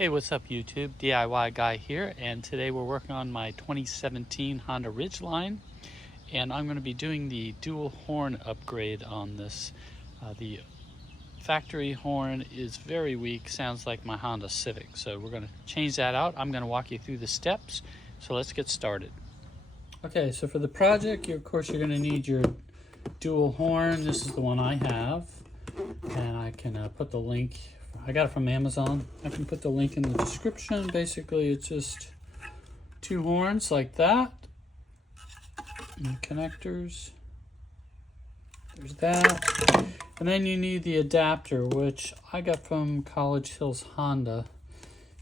Hey, what's up YouTube? DIY guy here, and today we're working on my 2017 Honda Ridgeline, and I'm going to be doing the dual horn upgrade on this. The factory horn is very weak, sounds like my Honda Civic, so we're going to change that out. I'm going to walk you through the steps, so let's get started. Okay, so for the project, of course you're going to need your dual horn. This is the one I have, and I can put the link. I got it from Amazon. I can put the link in the description. Basically, it's just two horns like that. And connectors. There's that. And then you need the adapter, which I got from College Hills Honda.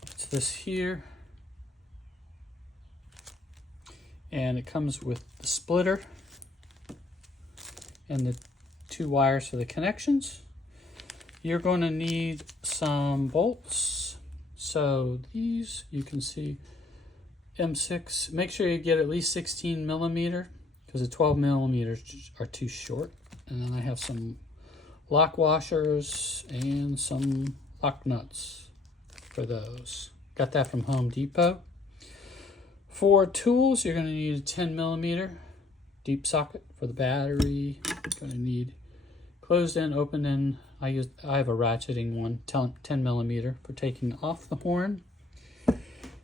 It's this here. And it comes with the splitter and the two wires for the connections. You're going to need some bolts. So these, you can see M6. Make sure you get at least 16 millimeter because the 12 millimeters are too short. And then I have some lock washers and some lock nuts for those. Got that from Home Depot. For tools, you're going to need a 10 millimeter deep socket for the battery. You're going to need closed end, open end. I have a ratcheting one, 10 millimeter for taking off the horn.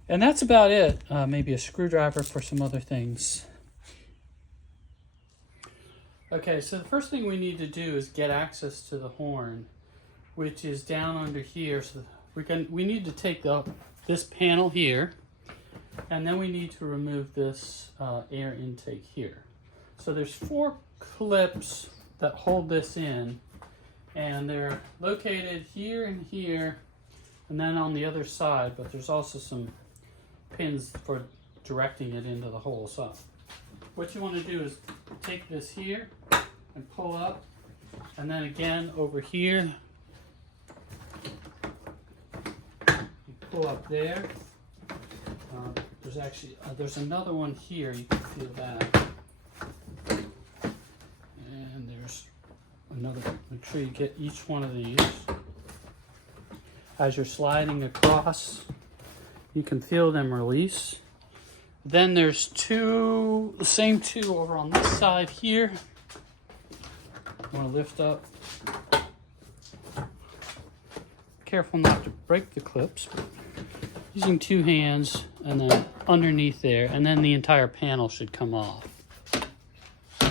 And that's about it. Maybe a screwdriver for some other things. Okay, so the first thing we need to do is get access to the horn, which is down under here. So we need to take this panel here, and then we need to remove this air intake here. So there's 4 clips that hold this in, and they're located here and here and then on the other side, but there's also some pins for directing it into the hole. So what you want to do is take this here and pull up, and then again over here you pull up there. There's another one here, you can feel that. And there's another. Make sure you get each one of these. As you're sliding across, you can feel them release. Then there's the same two over on this side here. You want to lift up. Careful not to break the clips. Using 2 hands, and then underneath there, and then the entire panel should come off.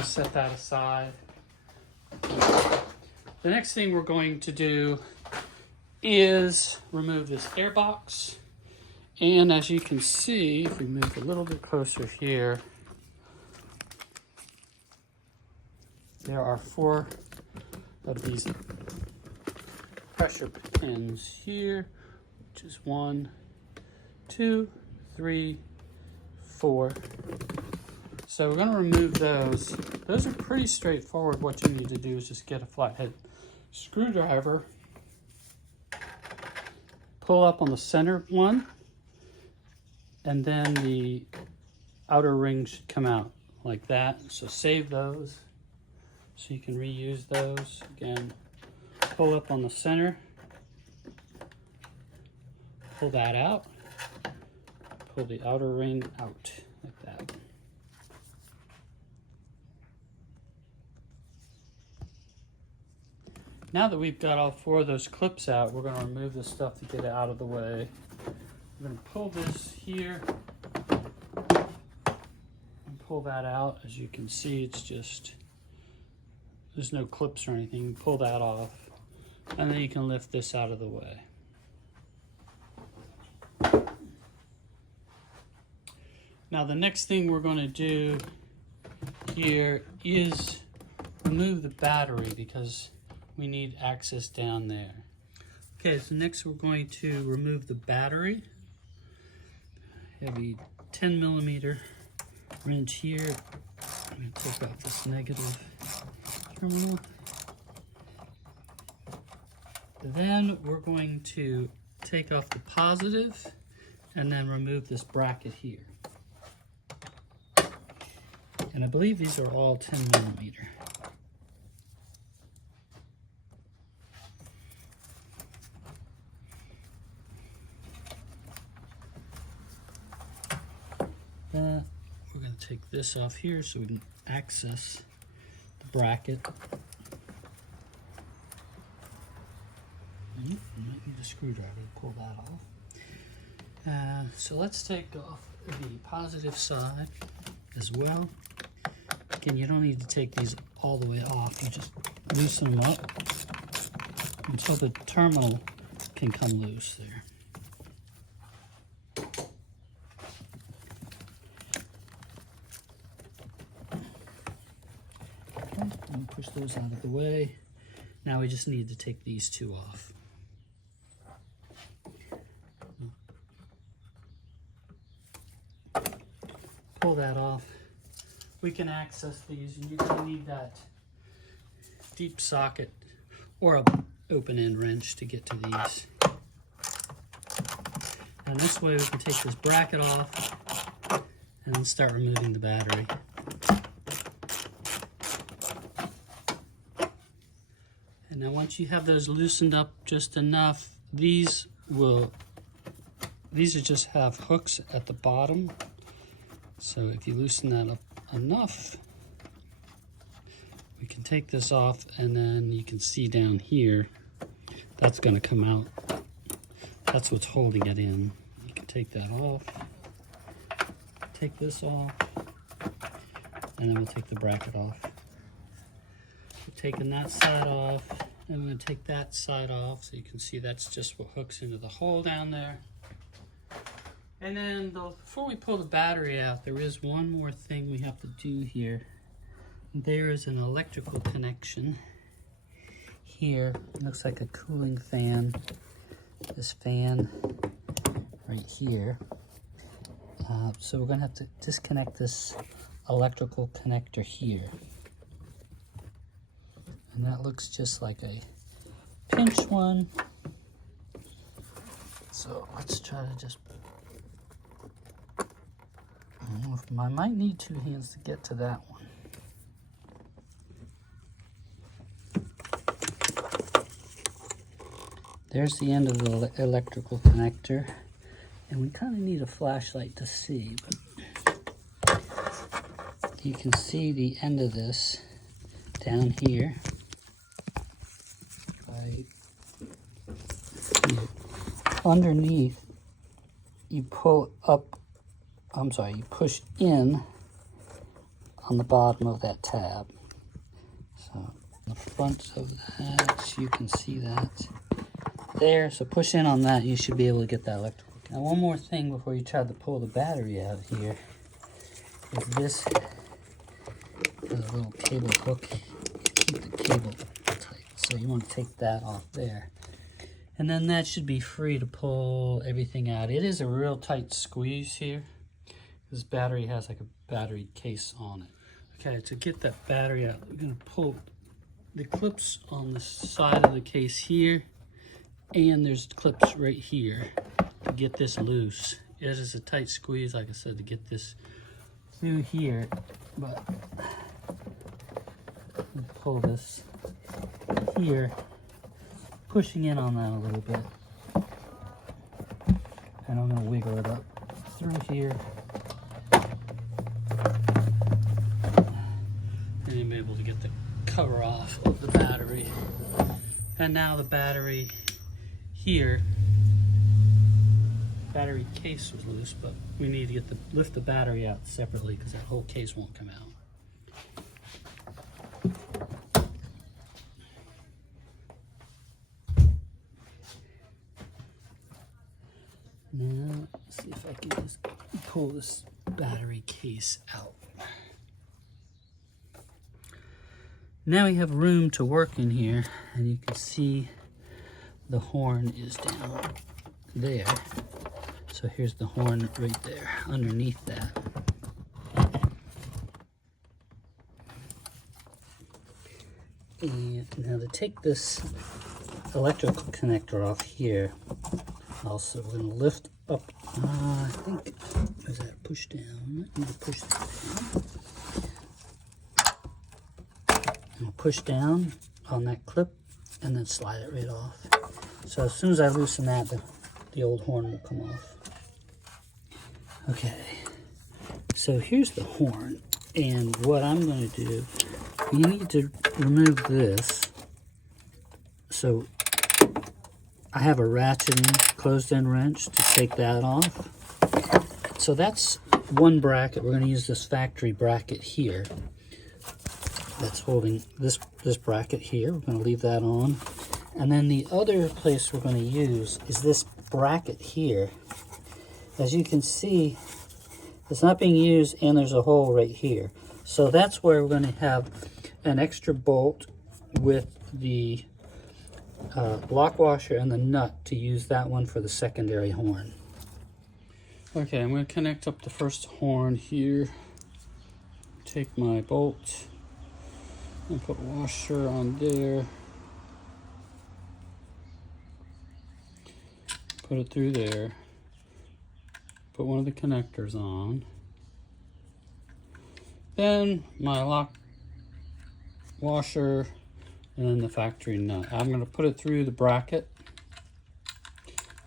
Set that aside. The next thing we're going to do is remove this air box. And as you can see, if we move a little bit closer here, there are 4 of these pressure pins here, which is 1, 2, 3, 4. So we're going to remove those. Those are pretty straightforward. What you need to do is just get a flathead screwdriver, pull up on the center one, and then the outer ring should come out like that. So save those so you can reuse those. Again, pull up on the center, pull that out, pull the outer ring out like that. Now that we've got all 4 of those clips out, we're going to remove this stuff to get it out of the way. We're going to pull this here and pull that out. As you can see, it's just, there's no clips or anything. Pull that off, and then you can lift this out of the way. Now the next thing we're going to do here is remove the battery, because we need access down there. Okay, so next we're going to remove the battery. Heavy 10 millimeter wrench here. I'm going to take off this negative terminal. Then we're going to take off the positive and then remove this bracket here. And I believe these are all 10 millimeter. that. We're going to take this off here so we can access the bracket. You might need a screwdriver to pull that off. So let's take off the positive side as well. Again, you don't need to take these all the way off. You just loosen them up until the terminal can come loose there. Okay, and push those out of the way. Now we just need to take these two off. Pull that off. We can access these, and you're going to need that deep socket or a open end wrench to get to these. And this way we can take this bracket off and then start removing the battery. And now once you have those loosened up just enough, these just have hooks at the bottom. So if you loosen that up enough, we can take this off, and then you can see down here, that's going to come out. That's what's holding it in. You can take that off, take this off, and then we'll take the bracket off. We're taking that side off, and I'm going to take that side off, so you can see that's just what hooks into the hole down there. And then before we pull the battery out, there is one more thing we have to do here. There is an electrical connection here. It looks like a cooling fan. This fan right here. So we're going to have to disconnect this electrical connector here. And that looks just like a pinch one. So let's try to just... I might need two hands to get to that one. There's the end of the electrical connector, and we kind of need a flashlight to see, but you can see the end of this down here. Right here. Underneath, you pull up. You push in on the bottom of that tab. So on the front of that, you can see that there. So push in on that, you should be able to get that electrical. Now one more thing before you try to pull the battery out here is this is a little cable hook. Keep the cable tight. So you want to take that off there. And then that should be free to pull everything out. It is a real tight squeeze here. This battery has like a battery case on it. Okay, to get that battery out, we're going to pull the clips on the side of the case here, and there's clips right here to get this loose. It is a tight squeeze, like I said, to get this through here, but pull this here, pushing in on that a little bit, and I'm going to wiggle it up through here. And you'll be able to get the cover off of the battery. And now the battery here, battery case was loose, but we need to lift the battery out separately because that whole case won't come out. Now, let's see if I can just pull this battery case out. Now we have room to work in here, and you can see the horn is down there. So here's the horn right there, underneath that. And now to take this electrical connector off here, also we're going to lift up, I think, is that push down? I need to push that down. Push down on that clip and then slide it right off. So as soon as I loosen that, the old horn will come off. Okay, So here's the horn, and what I'm going to do, you need to remove this. So I have a ratcheting closed-end wrench to take that off. So that's one bracket. We're going to use this factory bracket here. That's holding this bracket here. We're going to leave that on. And then the other place we're going to use is this bracket here. As you can see, it's not being used, and there's a hole right here. So that's where we're going to have an extra bolt with the lock washer and the nut to use that one for the secondary horn. Okay, I'm going to connect up the first horn here. Take my bolt and put washer on there. Put it through there. Put one of the connectors on. Then my lock washer and then the factory nut. I'm going to put it through the bracket.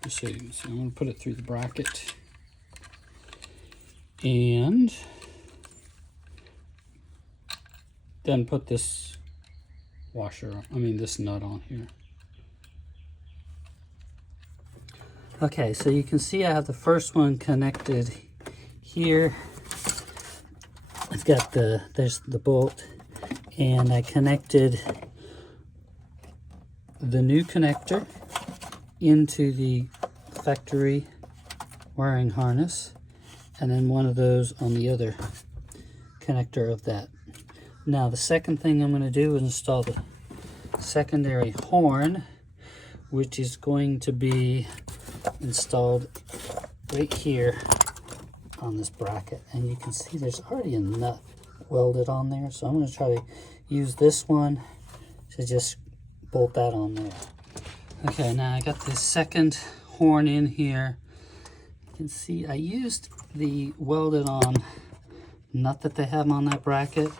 Just so you can see, I'm going to put it through the bracket. And then put this this nut on here. Okay, so you can see I have the first one connected here. I've got there's the bolt, and I connected the new connector into the factory wiring harness, and then one of those on the other connector of that. Now the second thing I'm going to do is install the secondary horn, which is going to be installed right here on this bracket. And you can see there's already a nut welded on there, so I'm going to try to use this one to just bolt that on there. Okay, now I got the second horn in here. You can see I used the welded on nut that they have on that bracket.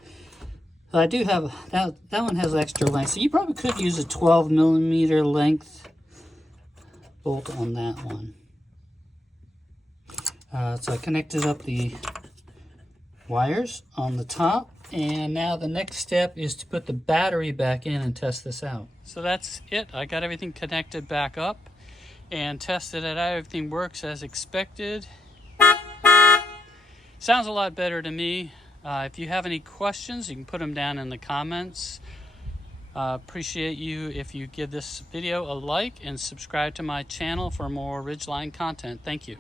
I do have, that one has extra length, so you probably could use a 12mm length bolt on that one. So I connected up the wires on the top, and now the next step is to put the battery back in and test this out. So that's it. I got everything connected back up and tested it out. Everything works as expected. Sounds a lot better to me. If you have any questions, you can put them down in the comments. Appreciate you if you give this video a like and subscribe to my channel for more Ridgeline content. Thank you.